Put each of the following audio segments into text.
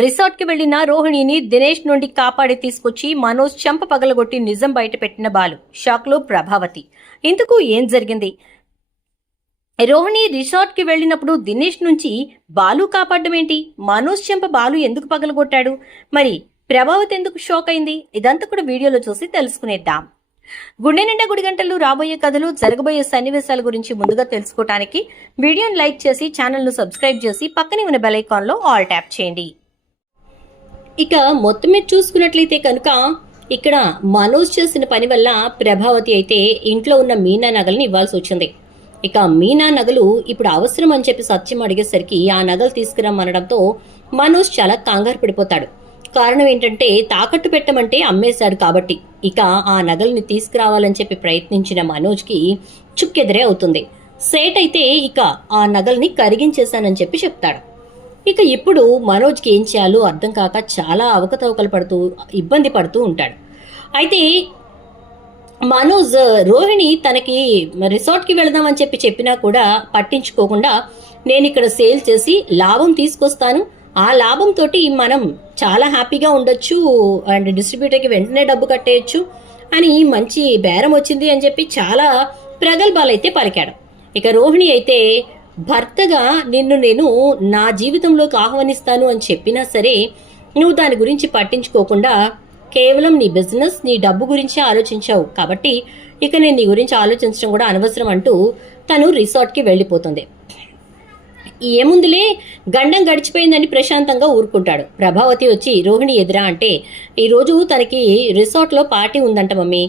రిసార్ట్కి వెళ్ళిన రోహిణిని దినేష్ నుండి కాపాడి తీసుకొచ్చి మనోజ్ చెంప పగలగొట్టి నిజం బయటపెట్టిన బాలు. షాక్లో ప్రభావతి. ఇందుకు ఏం జరిగింది? రోహిణి రిసార్ట్కి వెళ్ళినప్పుడు దినేష్ నుంచి బాలు కాపాడడం ఏంటి? మనోజ్ చెంప బాలు ఎందుకు పగలగొట్టాడు? మరి ప్రభావతి ఎందుకు షాక్ అయింది? ఇదంతా కూడా వీడియోలో చూసి తెలుసుకునేద్దాం. గుండె నిండా గుడి గంటలు రాబోయే కథలు జరగబోయే సన్నివేశాల గురించి ముందుగా తెలుసుకోవటానికి వీడియోని లైక్ చేసి ఛానల్ను సబ్స్క్రైబ్ చేసి పక్కనే ఉన్న బెల్ ఐకాన్లో ఆల్ ట్యాప్ చేయండి. ఇక మొత్తం మీద చూసుకున్నట్లయితే కనుక ఇక్కడ మనోజ్ చేసిన పని వల్ల ప్రభావతి అయితే ఇంట్లో ఉన్న మీనా నగల్ని ఇవ్వాల్సి వచ్చింది. ఇక మీనా నగలు ఇప్పుడు అవసరం అని చెప్పి సత్యం అడిగేసరికి ఆ నగలు తీసుకురమ్మనడంతో మనోజ్ చాలా కంగారు పడిపోతాడు. కారణం ఏంటంటే తాకట్టు పెట్టమంటే అమ్మేశాడు కాబట్టి. ఇక ఆ నగల్ని తీసుకురావాలని చెప్పి ప్రయత్నించిన మనోజ్కి చుక్కెదిరే అవుతుంది. సేట్ అయితే ఇక ఆ నగల్ని కరిగించేశానని చెప్పి చెప్తాడు. ఇక ఇప్పుడు మనోజ్కి ఏం చేయాలో అర్థం కాక చాలా అవకతవకలు పడుతూ ఇబ్బంది పడుతూ ఉంటాడు. అయితే మనోజ్ రోహిణి తనకి రిసార్ట్కి వెళదామని చెప్పి చెప్పినా కూడా పట్టించుకోకుండా నేను ఇక్కడ సేల్ చేసి లాభం తీసుకొస్తాను. ఆ లాభంతో మనం చాలా హ్యాపీగా ఉండొచ్చు అండ్ డిస్ట్రిబ్యూటర్కి వెంటనే డబ్బు కట్టేయచ్చు అని మంచి బేరం వచ్చింది అని చెప్పి చాలా ప్రగల్భాలు అయితే పలికాడు. ఇక రోహిణి అయితే భర్తగా నిన్ను నేను నా జీవితంలోకి ఆహ్వానిస్తాను అని చెప్పినా సరే నువ్వు దాని గురించి పట్టించుకోకుండా కేవలం నీ బిజినెస్ నీ డబ్బు గురించే ఆలోచించావు. కాబట్టి ఇక నేను నీ గురించి ఆలోచించడం కూడా అనవసరం అంటూ తను రిసార్ట్కి వెళ్ళిపోతుంది. ఏముందిలే గండం గడిచిపోయిందని ప్రశాంతంగా ఊరుకుంటాడు. ప్రభావతి వచ్చి రోహిణి ఎదురా అంటే ఈరోజు తనకి రిసార్ట్లో పార్టీ ఉందంట మమ్మీ.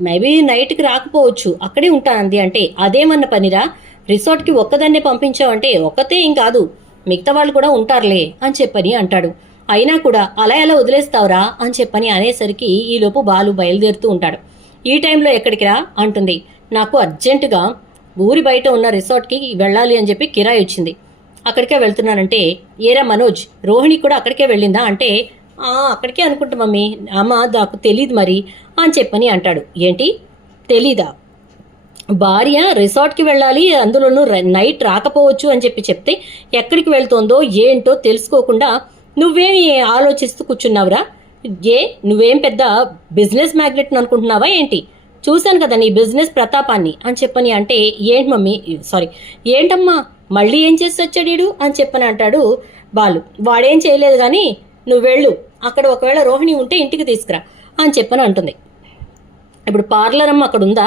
మేబీ నైట్కి రాకపోవచ్చు అక్కడే ఉంటానంది అంటే అదేమన్న పనిరా? రిసార్ట్కి ఒక్కదాన్నే పంపించావంటే ఒక్కతే ఏం కాదు. మిగతా వాళ్ళు కూడా ఉంటారులే అని చెప్పని అంటాడు. అయినా కూడా అలా ఎలా వదిలేస్తావురా అని చెప్పని అనేసరికి ఈలోపు బాలు బయలుదేరుతూ ఉంటాడు. ఈ టైంలో ఎక్కడికి రా? అంటుంది. నాకు అర్జెంటుగా ఊరి బయట ఉన్న రిసార్ట్కి వెళ్ళాలి అని చెప్పి కిరాయి వచ్చింది. అక్కడికే వెళ్తున్నానంటే ఏరా మనోజ్ రోహిణి కూడా అక్కడికే వెళ్ళిందా? అంటే అక్కడికే అనుకుంటా మమ్మీ. అమ్మ నాకు తెలీదు మరి అని చెప్పని అంటాడు. ఏంటి? తెలీదా? భార్య రిసార్ట్కి వెళ్ళాలి అందులోనూ నైట్ రాకపోవచ్చు అని చెప్పి చెప్తే ఎక్కడికి వెళ్తోందో ఏంటో తెలుసుకోకుండా నువ్వేమి ఆలోచిస్తూ కూర్చున్నావురా? ఏ నువ్వేం పెద్ద బిజినెస్ మ్యాగ్నెట్ అనుకుంటున్నావా ఏంటి? చూశాను కదా నీ బిజినెస్ ప్రతాపాన్ని అని చెప్పని అంటే ఏంటి మమ్మీ సారీ ఏంటమ్మా మళ్ళీ ఏం చేసి వచ్చాడు అని చెప్పని అంటాడు బాలు. వాడేం చేయలేదు కానీ నువ్వు వెళ్ళు అక్కడ ఒకవేళ రోహిణి ఉంటే ఇంటికి తీసుకురా అని చెప్పని అంటుంది. ఇప్పుడు పార్లర్ అమ్మ అక్కడ ఉందా?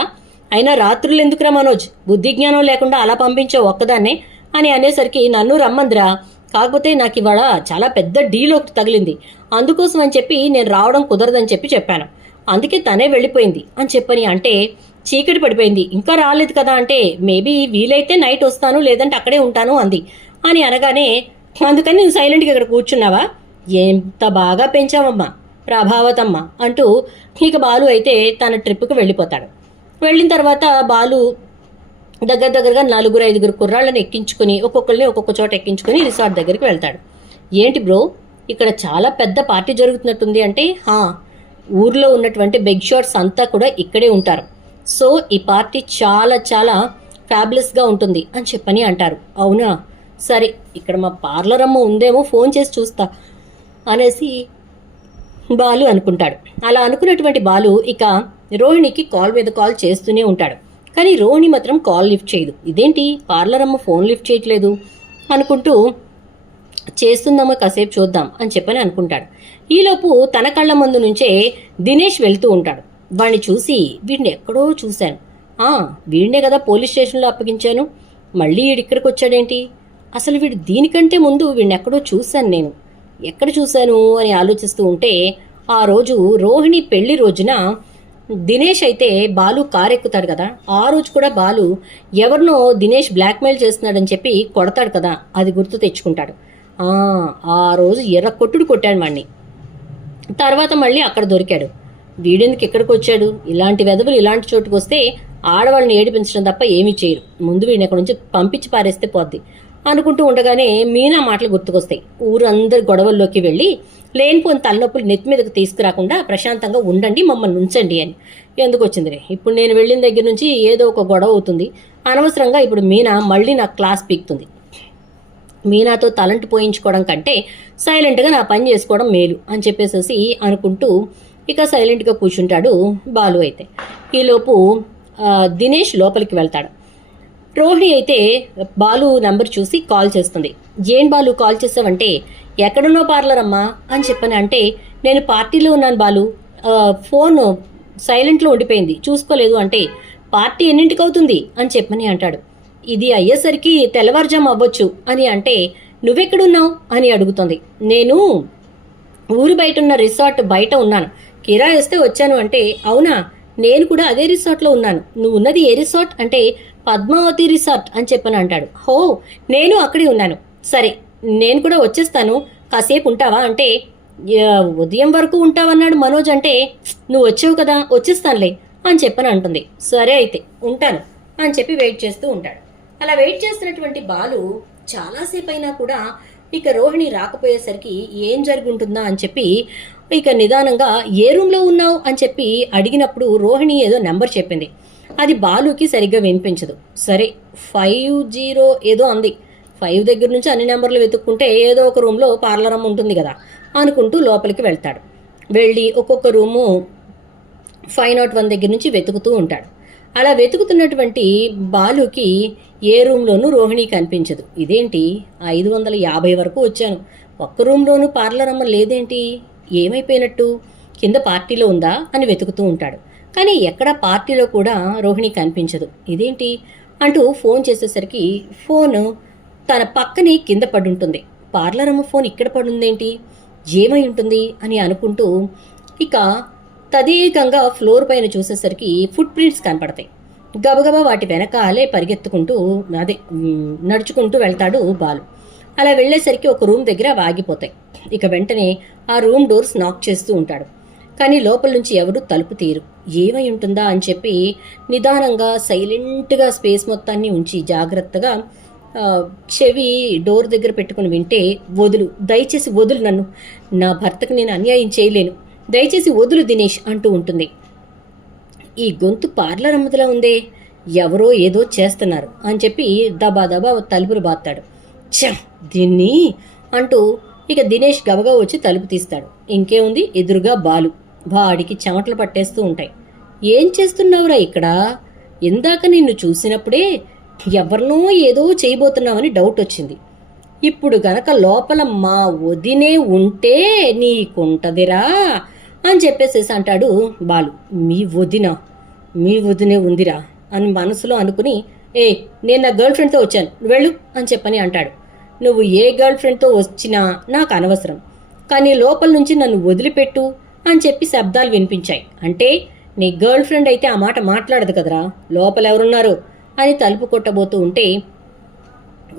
అయినా రాత్రులు ఎందుకురా మనోజ్? బుద్ధి జ్ఞానం లేకుండా అలా పంపించావు ఒక్కదాన్నే? అని అనేసరికి నన్ను రమ్మందిరా. కాకపోతే నాకు ఇవాళ చాలా పెద్ద డీల్ ఒకటి తగిలింది. అందుకోసం అని చెప్పి నేను రావడం కుదరదని చెప్పి చెప్పాను. అందుకే తనే వెళ్ళిపోయింది. అని చెప్పని అంటే చీకటి పడిపోయింది. ఇంకా రాలేదు కదా అంటే మేబీ వీలైతే నైట్ వస్తాను లేదంటే అక్కడే ఉంటాను అంది. అని అనగానే అందుకని నేను సైలెంట్గా ఇక్కడ కూర్చున్నావా? ఎంత బాగా పెంచావమ్మా ప్రభావతమ్మ అంటూ ఇక బాలు అయితే తన ట్రిప్కి వెళ్ళిపోతాడు. వెళ్ళిన తర్వాత బాలు దగ్గర దగ్గరగా నలుగురు ఐదుగురు కుర్రాళ్ళని ఎక్కించుకుని ఒక్కొక్కరిని ఒక్కొక్క చోట ఎక్కించుకుని రిసార్ట్ దగ్గరికి వెళ్తాడు. ఏంటి బ్రో ఇక్కడ చాలా పెద్ద పార్టీ జరుగుతున్నట్టుంది అంటే హా ఊర్లో ఉన్నటువంటి బెగ్ షాట్స్ అంతా కూడా ఇక్కడే ఉంటారు. సో ఈ పార్టీ చాలా చాలా ఫ్యాబులస్గా ఉంటుంది అని చెప్పని అంటారు. అవునా? సరే ఇక్కడ మా పార్లర్ అమ్మ ఉందేమో ఫోన్ చేసి చూస్తా అనేసి బాలు అనుకుంటాడు. అలా అనుకున్నటువంటి బాలు ఇక రోహిణికి కాల్ మీద కాల్ చేస్తూనే ఉంటాడు. కానీ రోహిణి మాత్రం కాల్ లిఫ్ట్ చేయదు. ఇదేంటి? పార్లర్ అమ్మ ఫోన్ లిఫ్ట్ చేయట్లేదు అనుకుంటూ చేస్తుందమ్మా కాసేపు చూద్దాం అని చెప్పని అనుకుంటాడు. ఈలోపు తన కళ్ళ ముందు నుంచే దినేష్ వెళ్తూ ఉంటాడు. వాణ్ణి చూసి వీడిని ఎక్కడో చూశాను. ఆ వీడినే కదా పోలీస్ స్టేషన్లో అప్పగించాను. మళ్ళీ వీడు ఇక్కడికి వచ్చాడేంటి? అసలు వీడు దీనికంటే ముందు వీడిని ఎక్కడో చూశాను నేను. ఎక్కడ చూశాను అని ఆలోచిస్తూ ఉంటే ఆ రోజు రోహిణి పెళ్ళి రోజున దినేష్ అయితే బాలు కారు ఎక్కుతాడు కదా. ఆ రోజు కూడా బాలు ఎవరినో దినేష్ బ్లాక్మెయిల్ చేస్తున్నాడని చెప్పి కొడతాడు కదా. అది గుర్తు తెచ్చుకుంటాడు. ఆ, రోజు ఎర్ర కొట్టుడు కొట్టాడు వాడిని తర్వాత మళ్ళీ అక్కడ దొరికాడు. వీడెందుకు ఎక్కడికి వచ్చాడు ఇలాంటి వెదవులు ఇలాంటి చోటుకు వస్తే ఆడవాళ్ళని ఏడిపించడం తప్ప ఏమీ చేయరు. ముందు వీడిని అక్కడ నుంచి పంపించి పారేస్తే పోద్ది. అనుకుంటూ ఉండగానే మీనా మాటలు గుర్తుకొస్తాయి. ఊరందరి గొడవల్లోకి వెళ్ళి లేనిపోని తలనొప్పులు నెత్తి మీదకి తీసుకురాకుండా ప్రశాంతంగా ఉండండి మమ్మల్ని ఉంచండి అని. ఎందుకు వచ్చిందిరే? ఇప్పుడు నేను వెళ్ళిన దగ్గర నుంచి ఏదో ఒక గొడవ అవుతుంది. అనవసరంగా ఇప్పుడు మీనా మళ్ళీ నాకు క్లాస్ పీక్తుంది. మీనాతో తలంటు పోయించుకోవడం కంటే సైలెంట్గా నా పని చేసుకోవడం మేలు అని చెప్పేసేసి అనుకుంటూ ఇక సైలెంట్గా కూర్చుంటాడు బాలు అయితే. ఈలోపు దినేష్ లోపలికి వెళ్తాడు. రోహిణి అయితే బాలు నంబర్ చూసి కాల్ చేస్తుంది. ఏం బాలు కాల్ చేసావంటే ఎక్కడున్నో పార్లర్ అమ్మా అని చెప్పని అంటే నేను పార్టీలో ఉన్నాను బాలు. ఫోన్ సైలెంట్లో ఉండిపోయింది. చూసుకోలేదు అంటే పార్టీ ఎన్నింటికి అవుతుంది? అని చెప్పని అంటాడు. ఇది అయ్యేసరికి తెల్లవారుజాము అవ్వచ్చు. అని అంటే నువ్వెక్కడున్నావు? అని అడుగుతుంది. నేను ఊరు బయట ఉన్న రిసార్ట్ బయట ఉన్నాను. కిరాయిస్తే వచ్చాను అంటే అవునా నేను కూడా అదే రిసార్ట్లో ఉన్నాను. నువ్వు ఉన్నది ఏ రిసార్ట్? అంటే పద్మావతి రిసార్ట్ అని చెప్పని అంటాడు. హో నేను అక్కడే ఉన్నాను. సరే నేను కూడా వచ్చేస్తాను. కాసేపు ఉంటావా? అంటే ఉదయం వరకు ఉంటావన్నాడు మనోజ్ అంటే నువ్వు వచ్చావు కదా వచ్చేస్తానులే అని చెప్పని అంటుంది. సరే అయితే ఉంటాను అని చెప్పి వెయిట్ చేస్తూ ఉంటాడు. అలా వెయిట్ చేస్తున్నటువంటి బాలు చాలాసేపు అయినా కూడా ఇక రోహిణి రాకపోయేసరికి ఏం జరుగుంటుందా అని చెప్పి ఇక నిదానంగా ఏ రూమ్లో ఉన్నావు? అని చెప్పి అడిగినప్పుడు రోహిణి ఏదో నెంబర్ చెప్పింది. అది బాలుకి సరిగ్గా వినిపించదు. సరే ఫైవ్ జీరో ఏదో అంది. ఫైవ్ దగ్గర నుంచి అన్ని నెంబర్లు వెతుక్కుంటే ఏదో ఒక రూమ్లో పార్లర్ అమ్మ ఉంటుంది కదా అనుకుంటూ లోపలికి వెళ్తాడు. వెళ్ళి ఒక్కొక్క రూము ఫైవ్ నాట్ వన్ దగ్గర నుంచి వెతుకుతూ ఉంటాడు. అలా వెతుకుతున్నటువంటి బాలుకి ఏ రూమ్లోనూ రోహిణి కనిపించదు. ఇదేంటి? ఐదు వందల యాభై వరకు వచ్చాను. ఒక్క రూమ్లోనూ పార్లర్ అమ్మ లేదేంటి? ఏమైపోయినట్టు? కింద పార్టీలో ఉందా అని వెతుకుతూ ఉంటాడు. కానీ ఎక్కడ పార్టీలో కూడా రోహిణి కనిపించదు. ఇదేంటి? అంటూ ఫోన్ చేసేసరికి ఫోన్ తన పక్కనే కింద పడుంటుంది. పార్లర్ అమ్మ ఫోన్ ఇక్కడ పడుందేంటి? ఏమై ఉంటుంది? అని అనుకుంటూ ఇక తదేకంగా ఫ్లోర్ పైన చూసేసరికి ఫుట్ ప్రింట్స్ కనపడతాయి. గబగబా వాటి వెనకాలే పరిగెత్తుకుంటూ అదే నడుచుకుంటూ వెళ్తాడు బాలు. అలా వెళ్ళేసరికి ఒక రూమ్ దగ్గర ఆగిపోతాయి. ఇక వెంటనే ఆ రూమ్ డోర్స్ నాక్ చేస్తూ ఉంటాడు. కానీ లోపల నుంచి ఎవరు తలుపు తీరు. ఏమై ఉంటుందా అని చెప్పి నిదానంగా సైలెంట్గా స్పేస్ మొత్తాన్ని ఉంచి జాగ్రత్తగా చెవి డోర్ దగ్గర పెట్టుకుని వింటే వదులు. దయచేసి వదులు నన్ను. నా భర్తకు నేను అన్యాయం చేయలేను. దయచేసి వదులు దినేష్ అంటూ ఉంటుంది. ఈ గొంతు పార్లర్ అమ్మదిలా ఉందే? ఎవరో ఏదో చేస్తున్నారు అని చెప్పి దబా దబా తలుపులు బాత్తాడు. చ దీన్ని అంటూ ఇక దినేష్ గబగా వచ్చి తలుపు తీస్తాడు. ఇంకేముంది? ఎదురుగా బాలు. వాడికి చెమటలు పట్టేస్తూ ఉంటాయి. ఏం చేస్తున్నావురా ఇక్కడ? ఇందాక నిన్ను చూసినప్పుడే ఎవరినో ఏదో చేయబోతున్నావని డౌట్ వచ్చింది. ఇప్పుడు గనక లోపల మా వదినే ఉంటే నీకుంటదిరా అని చెప్పేసేసి అంటాడు బాలు. మీ వదిన? మీ వదినే ఉందిరా అని మనసులో అనుకుని ఏ నేను నా గర్ల్ ఫ్రెండ్తో వచ్చాను వెళ్ళు అని చెప్పని అంటాడు. నువ్వు ఏ గర్ల్ ఫ్రెండ్తో వచ్చినా నాకు అనవసరం. కానీ లోపల నుంచి నన్ను వదిలిపెట్టు అని చెప్పి శబ్దాలు వినిపించాయి. అంటే నీ గర్ల్ ఫ్రెండ్ అయితే ఆ మాట మాట్లాడదు కదరా? లోపల ఎవరున్నారు? అని తలుపు కొట్టబోతూ ఉంటే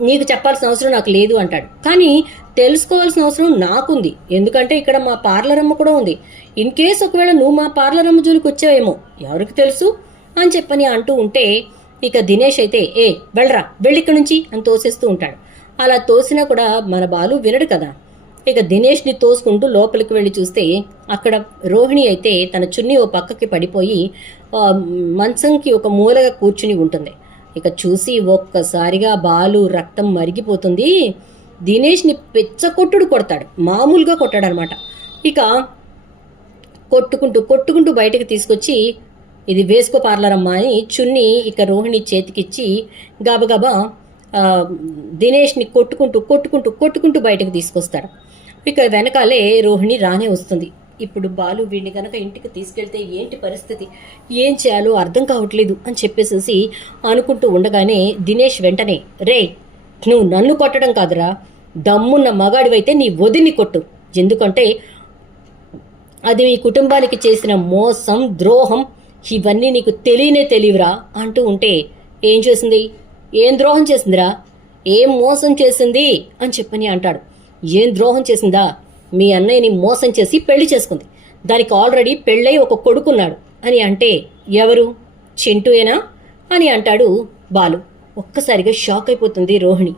నీకు చెప్పాల్సిన అవసరం నాకు లేదు అంటాడు. కానీ తెలుసుకోవాల్సిన అవసరం నాకుంది. ఎందుకంటే ఇక్కడ మా పార్లర్ అమ్మ కూడా ఉంది. ఇన్ కేస్ ఒకవేళ నువ్వు మా పార్లర్ అమ్మ జోలికి వచ్చావేమో ఎవరికి తెలుసు? అని చెప్పని అంటూ ఉంటే ఇక దినేష్ అయితే ఏ వెళ్ళరా వెళ్ళిక్కడి నుంచి అని తోసేస్తూ ఉంటాడు. అలా తోసినా కూడా మన బాలు వినడు కదా. ఇక దినేష్ని తోసుకుంటూ లోపలికి వెళ్ళి చూస్తే అక్కడ రోహిణి అయితే తన చున్నీ ఓ పక్కకి పడిపోయి మంచంకి ఒక మూలగా కూర్చుని ఉంటుంది. ఇక చూసి ఒక్కసారిగా బాలు రక్తం మరిగిపోతుంది. దినేష్ని పెచ్చకొట్టుడు కొడతాడు. మామూలుగా కొట్టాడనమాట. ఇక కొట్టుకుంటూ కొట్టుకుంటూ బయటకు తీసుకొచ్చి ఇది వేసుకో పార్లర్ అమ్మా అని చున్ని ఇక రోహిణి చేతికిచ్చి గబగబా దినేష్ని కొట్టుకుంటూ కొట్టుకుంటూ కొట్టుకుంటూ బయటకు తీసుకొస్తాడు. ఇక వెనకాలే రోహిణి రానే వస్తుంది. ఇప్పుడు బాలు వీడిని కనుక ఇంటికి తీసుకెళ్తే ఏంటి పరిస్థితి? ఏం చేయాలో అర్థం కావట్లేదు అని చెప్పేసేసి అనుకుంటూ ఉండగానే దినేష్ వెంటనే రే నువ్వు నన్ను కొట్టడం కాదురా. దమ్మున్న మగాడివైతే నీ వదిని కొట్టు. ఎందుకంటే అది మీ కుటుంబానికి చేసిన మోసం ద్రోహం. ఇవన్నీ నీకు తెలియనే తెలియవురా అంటూ ఉంటే ఏం చేసింది? ఏం ద్రోహం చేసిందిరా? ఏం మోసం చేసింది? అని చెప్పని అంటాడు. ఏం ద్రోహం చేసిందా? మీ అన్నయ్యని మోసం చేసి పెళ్ళి చేసుకుంది. దానికి ఆల్రెడీ పెళ్ళై ఒక కొడుకున్నాడు. అని అంటే ఎవరు? చింటూయేనా? అని అంటాడు బాలు. ఒక్కసారిగా షాక్ అయిపోతుంది రోహిణి.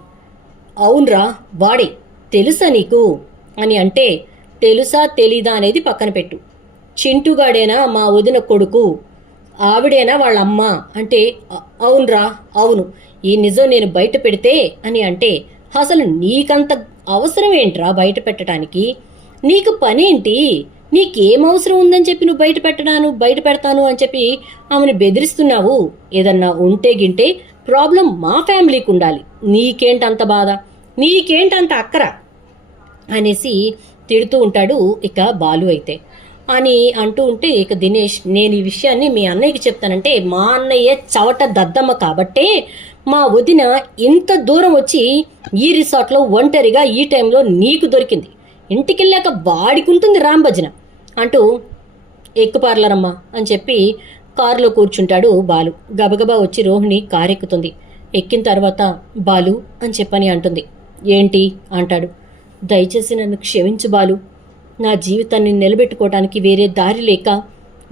అవునరా వాడే. తెలుసా నీకు? అని అంటే తెలుసా తెలీదా అనేది పక్కన పెట్టు. చింటుగాడేనా మా వదిన కొడుకు? ఆవిడేనా వాళ్ళ అమ్మ అంటే అవునురా అవునరా అవును. ఈ నిజం నేను బయట పెడితే అని అంటే అసలు నీకంత అవసరం ఏంట్రా బయట పెట్టడానికి నీకు పనేంటి? నీకేం అవసరం ఉందని చెప్పి నువ్వు బయట పెట్టడాను బయట పెడతాను అని చెప్పి ఆమెను బెదిరిస్తున్నావు. ఏదన్నా ఉంటే గింటే ప్రాబ్లం మా ఫ్యామిలీకి ఉండాలి నీకేంటంత బాధ? నీకేంటంత అక్కర? అనేసి తిడుతూ ఉంటాడు ఇక బాలు అయితే. అని అంటూ ఉంటే ఇక దినేష్ నేను ఈ విషయాన్ని మీ అన్నయ్యకి చెప్తానంటే మా అన్నయ్య చవట దద్దమ్మ కాబట్టే మా వదిన ఇంత దూరం వచ్చి ఈ రిసార్ట్లో ఒంటరిగా ఈ టైంలో నీకు దొరికింది. ఇంటికెళ్ళాక వాడికుంటుంది రాంభజన అంటూ ఎక్కుపార్లరమ్మా అని చెప్పి కారులో కూర్చుంటాడు బాలు. గబగబా వచ్చి రోహిణి కారు ఎక్కుతుంది ఎక్కిన తర్వాత బాలు అని చెప్పని అంటుంది. ఏంటి? అంటాడు. దయచేసి నన్ను క్షమించు బాలు. నా జీవితాన్ని నిలబెట్టుకోవడానికి వేరే దారి లేక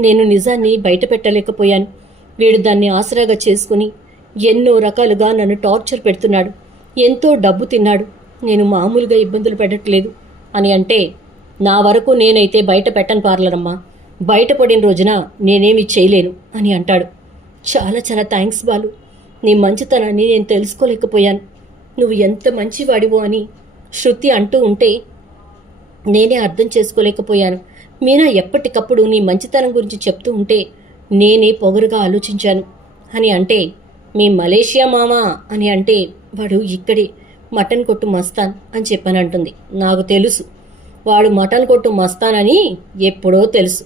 నేను నిజాన్ని బయట పెట్టలేకపోయాను వీడు దాన్ని ఆసరాగా చేసుకుని ఎన్నో రకాలుగా నన్ను టార్చర్ పెడుతున్నాడు. ఎంతో డబ్బు తిన్నాడు. నేను మామూలుగా ఇబ్బందులు పెట్టట్లేదు అని అంటే నా వరకు నేనైతే బయట పెట్టను పార్లరమ్మా. బయటపడిన రోజున నేనేమి చేయలేను అని అంటాడు. చాలా చాలా థ్యాంక్స్ బాలు. నీ మంచితనాన్ని నేను తెలుసుకోలేకపోయాను. నువ్వు ఎంత మంచివాడివో అని శృతి అంటూ ఉంటే నేనే అర్థం చేసుకోలేకపోయాను. మీనా ఎప్పటికప్పుడు నీ మంచితనం గురించి చెప్తూ ఉంటే నేనే పొగరుగా ఆలోచించాను. అని అంటే మీ మలేషియా మామా అని అంటే వాడు ఇక్కడే మటన్ కొట్టు మస్తాన్ అని చెప్పానంటుంది. నాకు తెలుసు. వాడు మటన్ కొట్టు మస్తానని ఎప్పుడో తెలుసు.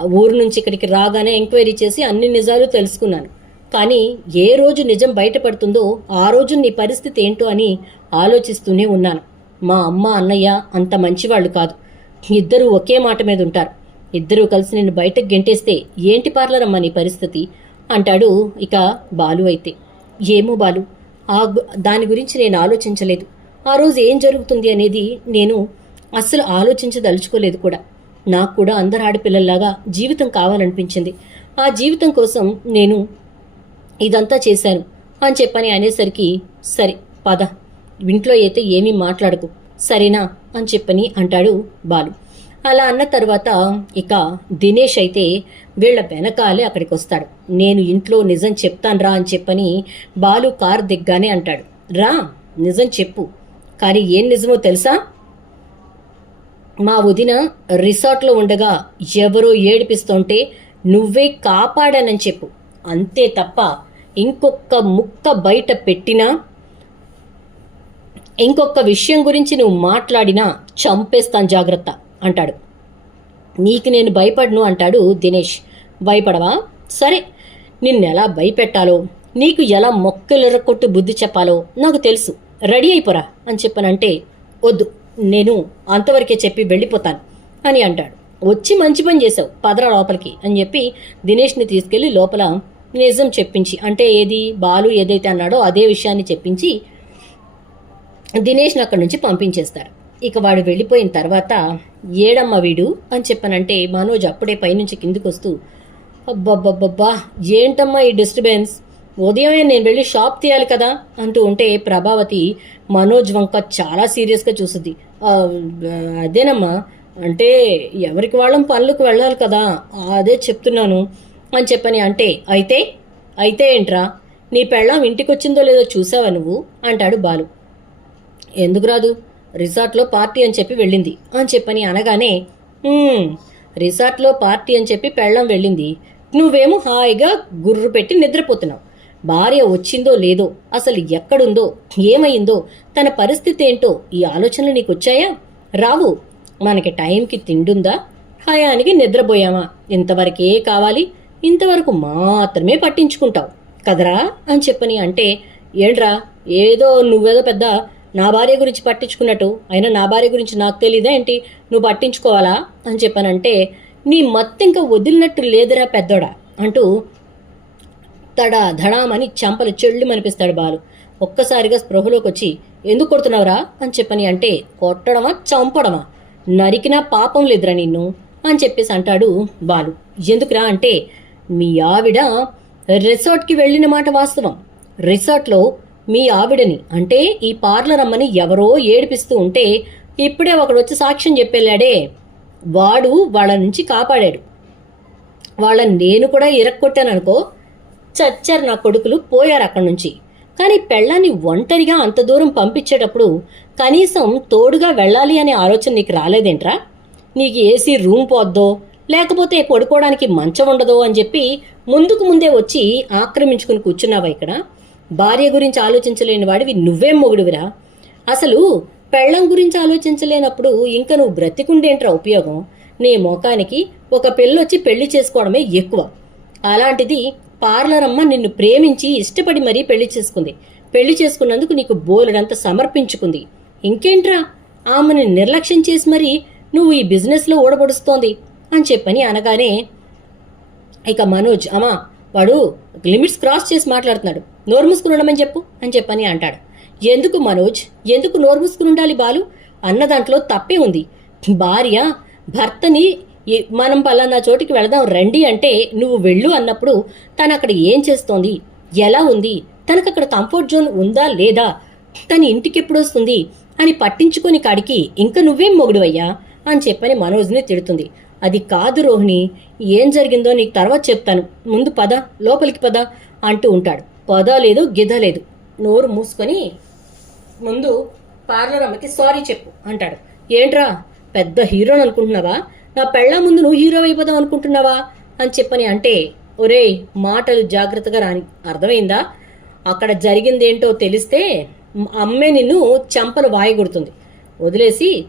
ఆ ఊరు నుంచి ఇక్కడికి రాగానే ఎంక్వైరీ చేసి అన్ని నిజాలు తెలుసుకున్నాను. కానీ ఏ రోజు నిజం బయటపడుతుందో ఆ రోజు నీ పరిస్థితి ఏంటో అని ఆలోచిస్తూనే ఉన్నాను. మా అమ్మ అన్నయ్య అంత మంచివాళ్ళు కాదు. ఇద్దరూ ఒకే మాట మీద ఉంటారు. ఇద్దరూ కలిసి నిన్ను బయటకు గెంటేస్తే ఏంటి పార్లర్ నీ పరిస్థితి? అంటాడు ఇక బాలు అయితే. ఏమో బాలు ఆ దాని గురించి నేను ఆలోచించలేదు. ఆ రోజు ఏం జరుగుతుంది అనేది నేను అస్సలు ఆలోచించదలుచుకోలేదు కూడా. నాకు కూడా అందరు ఆడపిల్లల్లాగా జీవితం కావాలనిపించింది. ఆ జీవితం కోసం నేను ఇదంతా చేశాను అని చెప్పని అనేసరికి సరే పద. ఇంట్లో అయితే ఏమీ మాట్లాడకు. సరేనా? అని చెప్పని అంటాడు బాలు. అలా అన్న తర్వాత ఇక దినేష్ అయితే వీళ్ళ వెనకాలే అక్కడికి వస్తాడు నేను ఇంట్లో నిజం చెప్తాను రా అని చెప్పని బాలు కారు దిగ్గానే అంటాడు. రా నిజం చెప్పు. కానీ ఏం నిజమో తెలుసా? మా వదిన రిసార్ట్లో ఉండగా ఎవరో ఏడిపిస్తుంటే నువ్వే కాపాడానని చెప్పు. అంతే తప్ప ఇంకొక ముక్క బయట పెట్టినా ఇంకొక విషయం గురించి నువ్వు మాట్లాడినా చంపేస్తాను జాగ్రత్త అంటాడు. నీకు నేను భయపడను అంటాడు దినేష్. భయపడవా? సరే నిన్నెలా భయపెట్టాలో నీకు ఎలా మొక్కలెరకొట్టు బుద్ధి చెప్పాలో నాకు తెలుసు. రెడీ అయిపోరా అని చెప్పనంటే వద్దు నేను అంతవరకే చెప్పి వెళ్ళిపోతాను అని అంటాడు. వచ్చి మంచి పని చేసావు పదరా లోపలికి అని చెప్పి దినేష్ని తీసుకెళ్ళి లోపల నిజం చెప్పించి అంటే ఏది బాలు ఏదైతే అన్నాడో అదే విషయాన్ని చెప్పించి దినేష్ని అక్కడి నుంచి పంపించేస్తారు. ఇక వాడు వెళ్ళిపోయిన తర్వాత ఏడమ్మ వీడు అని చెప్పనంటే మనోజ్ అప్పుడే పైనుంచి కిందికి వస్తూ అబ్బబ్బబ్బబ్బా ఏంటమ్మా ఈ డిస్టర్బెన్స్? ఉదయమే నేను వెళ్ళి షాప్ తీయాలి కదా అంటూ ఉంటే ప్రభావతి మనోజ్ వంక చాలా సీరియస్గా చూస్తుంది. అదేనమ్మా అంటే ఎవరికి వాళ్ళం పనులకు వెళ్ళాలి కదా అదే చెప్తున్నాను అని చెప్పని అంటే అయితే అయితే ఏంట్రా నీ పెళ్ళం ఇంటికి వచ్చిందో లేదో చూసావా నువ్వు? అంటాడు బాలు. ఎందుకు రాదు? రిసార్ట్లో పార్టీ అని చెప్పి వెళ్ళింది. అని చెప్పని అనగానే రిసార్ట్లో పార్టీ అని చెప్పి పెళ్ళం వెళ్ళింది. నువ్వేమో హాయిగా గుర్రు పెట్టి నిద్రపోతున్నావు. భార్య వచ్చిందో లేదో అసలు ఎక్కడుందో ఏమైందో తన పరిస్థితి ఏంటో ఈ ఆలోచనలు నీకు వచ్చాయా? రావు మనకి టైంకి తిండుందా? హయానికి నిద్రపోయామా? ఇంతవరకే కావాలి. ఇంతవరకు మాత్రమే పట్టించుకుంటావు. కదరా? అని చెప్పని అంటే ఏంట్రా ఏదో నువ్వేదో పెద్ద నా భార్య గురించి పట్టించుకున్నట్టు? అయినా నా భార్య గురించి నాకు తెలీదా ఏంటి? నువ్వు పట్టించుకోవాలా? అని చెప్పానంటే నీ మత్తింక ఇంకా వదిలినట్టు లేదురా పెద్దోడా? అంటూ తడా ధడామని చంపలు చెళ్ళు మనిపిస్తాడు బాలు. ఒక్కసారిగా స్పృహలోకి వచ్చి ఎందుకు కొడుతున్నావురా? అని చెప్పని అంటే కొట్టడమా చంపడమా? నరికినా పాపం లేదురా నిన్ను? అని చెప్పేసి అంటాడు బాలు. ఎందుకురా? అంటే మీ ఆవిడ రిసార్ట్కి వెళ్ళిన మాట వాస్తవం. రిసార్ట్లో మీ ఆవిడని. అంటే ఈ పార్లర్ అమ్మని ఎవరో ఏడిపిస్తూ ఉంటే ఇప్పుడే ఒకడు వచ్చి సాక్ష్యం చెప్పెళ్ళాడే. వాడు వాళ్ళ నుంచి కాపాడాడు. వాళ్ళని నేను కూడా ఇరక్కొట్టాననుకో చచ్చారు నా కొడుకులు పోయారు అక్కడి నుంచి. కానీ పెళ్ళాన్ని ఒంటరిగా అంత దూరం పంపించేటప్పుడు కనీసం తోడుగా వెళ్ళాలి అనే ఆలోచన నీకు రాలేదేంట్రా? నీకు ఏసీ రూమ్ పోద్దో లేకపోతే పడుకోవడానికి మంచం ఉండదో అని చెప్పి ముందుకు ముందే వచ్చి ఆక్రమించుకుని కూర్చున్నావా ఇక్కడ? భార్య గురించి ఆలోచించలేని వాడివి నువ్వేం మొగుడువిరా? అసలు పెళ్ళం గురించి ఆలోచించలేనప్పుడు ఇంకా నువ్వు బ్రతికుండేంట్రా ఉపయోగం? నీ మొఖానికి ఒక పెళ్ళొచ్చి పెళ్ళి చేసుకోవడమే ఎక్కువ. అలాంటిది పార్లర్ అమ్మ నిన్ను ప్రేమించి ఇష్టపడి మరీ పెళ్ళి చేసుకుంది. పెళ్ళి చేసుకున్నందుకు నీకు బోలెడంత సమర్పించుకుంది. ఇంకేంట్రా? ఆమెను నిర్లక్ష్యం చేసి మరీ నువ్వు ఈ బిజినెస్లో ఓడబడుస్తోంది అని చెప్పని అనగానే ఇక మనోజ్ అమ్మా వాడు లిమిట్స్ క్రాస్ చేసి మాట్లాడుతున్నాడు. నోరు మూసుకుని ఉండమని చెప్పు అని చెప్పని అంటాడు. ఎందుకు మనోజ్? ఎందుకు నోరు మూసుకుని ఉండాలి బాలు? అన్న దాంట్లో తప్పే ఉంది. భార్య భర్తని మనం పలానా చోటికి వెళదాం రండి అంటే నువ్వు వెళ్ళు అన్నప్పుడు తను అక్కడ ఏం చేస్తోంది? ఎలా ఉంది? తనకు అక్కడ కంఫర్ట్ జోన్ ఉందా లేదా? తన ఇంటికి ఎప్పుడు వస్తుంది? అని పట్టించుకొని కాడికి ఇంకా నువ్వేం మొగుడువయ్యా? అని చెప్పని మనోజ్ని తిడుతుంది. అది కాదు రోహిణి ఏం జరిగిందో నీకు తర్వాత చెప్తాను. ముందు పద లోపలికి పద అంటూ ఉంటాడు. పద లేదు గిద లేదు. నోరు మూసుకొని ముందు పార్లర్ అమ్మకి సారీ చెప్పు అంటాడు. ఏంట్రా పెద్ద హీరోని అనుకుంటున్నావా? నా పెళ్ళ ముందు నువ్వు హీరో అయిపోదాం అనుకుంటున్నావా? అని చెప్పని అంటే ఒరేయ్ మాటలు జాగ్రత్తగా రాని. అర్థమైందా? అక్కడ జరిగిందేంటో తెలిస్తే అమ్మే నిన్ను చంపలు వాయగొడుతుంది. వదిలేసి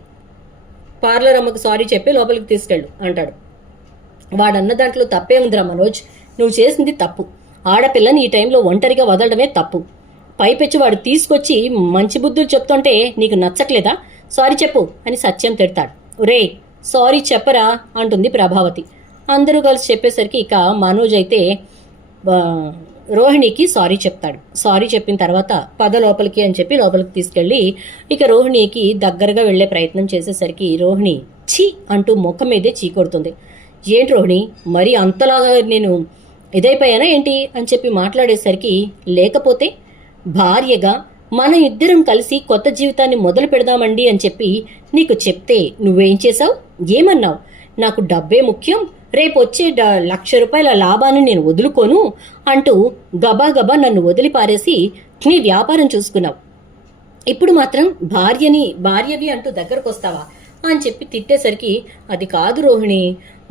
పార్లర్ అమ్మకు సారీ చెప్పి లోపలికి తీసుకెళ్ళు అంటాడు. వాడన్న దాంట్లో తప్పే ఉందిరా మనోజ్. నువ్వు చేసింది తప్పు. ఆడపిల్లని ఈ టైంలో ఒంటరిగా వదలడమే తప్పు. పైపెచ్చి వాడు తీసుకొచ్చి మంచి బుద్ధులు చెప్తుంటే నీకు నచ్చట్లేదా? సారీ చెప్పు అని సత్యం తిడతాడు. ఒరే సారీ చెప్పరా అంటుంది ప్రభావతి. అందరూ కలిసి చెప్పేసరికి ఇక మనోజ్ అయితే రోహిణికి సారీ చెప్తాడు. సారీ చెప్పిన తర్వాత పద లోపలికి అని చెప్పి లోపలికి తీసుకెళ్ళి ఇక రోహిణికి దగ్గరగా వెళ్ళే ప్రయత్నం చేసేసరికి రోహిణి ఛీ అంటూ ముఖం మీదే చీ కొడుతుంది. ఏంటి రోహిణి? మరి అంతలాగా నేను ఇదైపోయానా ఏంటి? అని చెప్పి మాట్లాడేసరికి లేకపోతే భార్యగా మన ఇద్దరం కలిసి కొత్త జీవితాన్ని మొదలు పెడదామండి అని చెప్పి నీకు చెప్తే నువ్వేం చేశావు? ఏమన్నావు? నాకు డబ్బే ముఖ్యం రేపు వచ్చే లక్ష రూపాయల లాభాన్ని నేను వదులుకోను అంటూ గబా గబా నన్ను వదిలిపారేసి నీ వ్యాపారం చూసుకున్నావు. ఇప్పుడు మాత్రం భార్యని భార్యవి అంటూ దగ్గరకు వస్తావా అని చెప్పి తిట్టేసరికి అది కాదు రోహిణి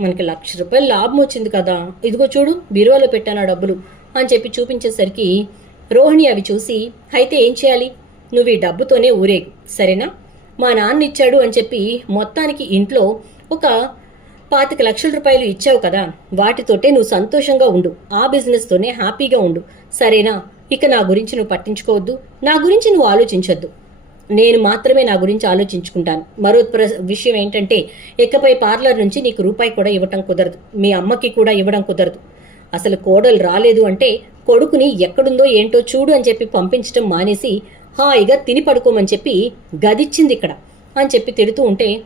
మనకి లక్ష రూపాయలు లాభం వచ్చింది కదా ఇదిగో చూడు బీరువాలో పెట్టాను ఆ డబ్బులు అని చెప్పి చూపించేసరికి రోహిణి అవి చూసి అయితే ఏం చేయాలి? నువ్వు ఈ డబ్బుతోనే ఊరేగు సరేనా? మా నాన్న ఇచ్చాడు అని చెప్పి మొత్తానికి ఇంట్లో ఒక పాతిక లక్షల రూపాయలు ఇచ్చావు కదా వాటితోటే నువ్వు సంతోషంగా ఉండు. ఆ బిజినెస్తోనే హ్యాపీగా ఉండు. సరేనా? ఇక నా గురించి నువ్వు పట్టించుకోవద్దు. నా గురించి నువ్వు ఆలోచించొద్దు. నేను మాత్రమే నా గురించి ఆలోచించుకుంటాను. మరో ప్ర- విషయం ఏంటంటే ఇకపై పార్లర్ నుంచి నీకు రూపాయి కూడా ఇవ్వటం కుదరదు. మీ అమ్మకి కూడా ఇవ్వడం కుదరదు. అసలు కోడలు రాలేదు అంటే కొడుకుని ఎక్కడుందో ఏంటో చూడు అని చెప్పి పంపించడం మానేసి హాయిగా తిని పడుకోమని చెప్పి గదిచ్చింది ఇక్కడ అని చెప్పి తిడుతూ ఉంటే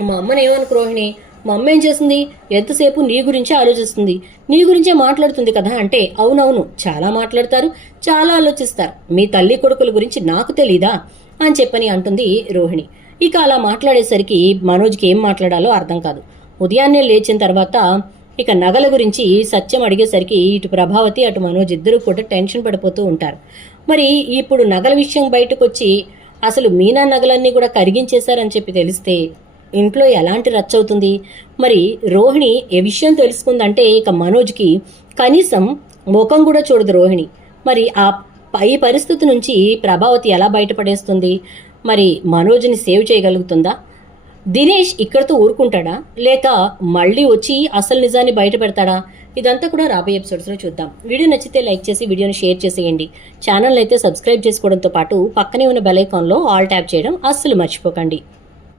మా అమ్మనేమనుకు రోహిణి? మా అమ్మ ఏం చేస్తుంది? ఎంతసేపు నీ గురించే ఆలోచిస్తుంది. నీ గురించే మాట్లాడుతుంది కదా అంటే అవునవును చాలా మాట్లాడతారు చాలా ఆలోచిస్తారు. మీ తల్లి కొడుకుల గురించి నాకు తెలీదా? అని చెప్పని అంటుంది రోహిణి. ఇక అలా మాట్లాడేసరికి మనోజ్కి ఏం మాట్లాడాలో అర్థం కాదు. ఉదయాన్నే లేచిన తర్వాత ఇక నగల గురించి సత్యం అడిగేసరికి ఇటు ప్రభావతి అటు మనోజ్ ఇద్దరూ కూడా టెన్షన్ పడిపోతూ ఉంటారు. మరి ఇప్పుడు నగల విషయం బయటకు వచ్చి అసలు మీనా నగలన్నీ కూడా కరిగించేశారని చెప్పి తెలిస్తే ఇంట్లో ఎలాంటి రచ్చ అవుతుంది? మరి రోహిణి ఏ విషయం తెలుసుకుందంటే ఇక మనోజ్కి కనీసం ముఖం కూడా చూడదు రోహిణి. మరి ఆ పై పరిస్థితి నుంచి ప్రభావతి ఎలా బయటపడేస్తుంది? మరి మనోజ్ని సేవ్ చేయగలుగుతుందా? దినేష్ ఇక్కడితో ఊరుకుంటాడా? లేక మళ్ళీ వచ్చి అసలు నిజాన్ని బయట పెడతాడా ఇదంతా కూడా రాబోయే ఎపిసోడ్స్లో చూద్దాం. వీడియో నచ్చితే లైక్ చేసి వీడియోని షేర్ చేసేయండి. ఛానల్ అయితే సబ్స్క్రైబ్ చేసుకోవడంతో పాటు పక్కనే ఉన్న బెల్ ఐకాన్లో ఆల్ ట్యాప్ చేయడం అస్సలు మర్చిపోకండి.